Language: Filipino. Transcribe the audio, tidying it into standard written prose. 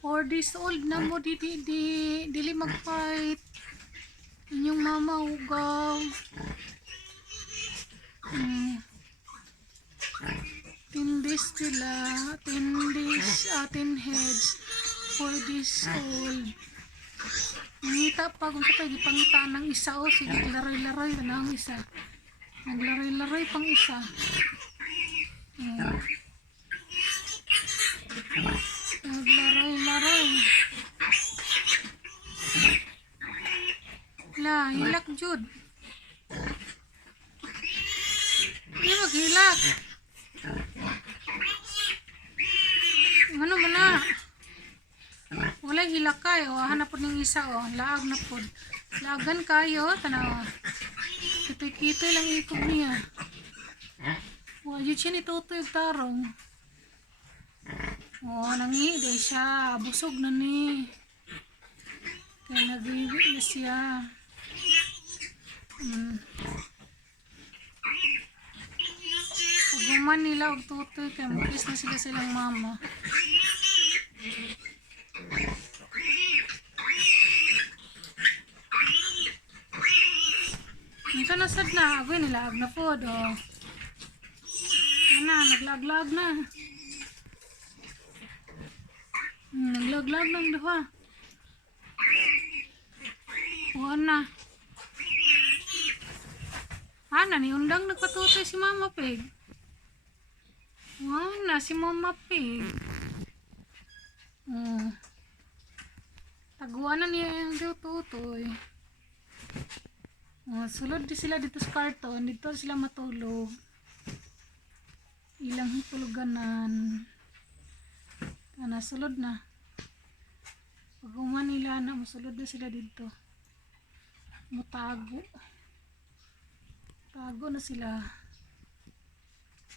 4 days old na mo, dili mag-fight. Inyong mama ugaw. 10 days sila, 10 days, 10 heads, 4 days old. Nangita pa kung sa pangita ng isa, o sige, laroy-laroy na ang isa. Naglaroy-laroy pang isa. Naglaroy-laroy. Hilak jud. Di maghilak. Ano man na? Wala hilak kayo. Hanap po ng isa, o. Laag na po. Laagan kayo. Tanawa. Kitoy-kitoy lang ikog niya. Wala yun siya nitutoy tarong. Nangiday siya. Busog na ni. Kaya nag-iwi na siya. Paguman nila og tutoy. Kaya mag-kiss na sila silang mama. Ito nasad na. Agoy nilaag na po. Naglag-lag na. Naglag-lag lang diba? Na. Ni undang nagpatutoy si Mama Pig. Na si Mama Pig. Taguan na niya yung tutoy. Sulod di sila dito sa karton. Dito sila matulog. Ilang tuluganan. Sulod na. Pag nila na, masulod na sila dito. Mutago. Tago na sila.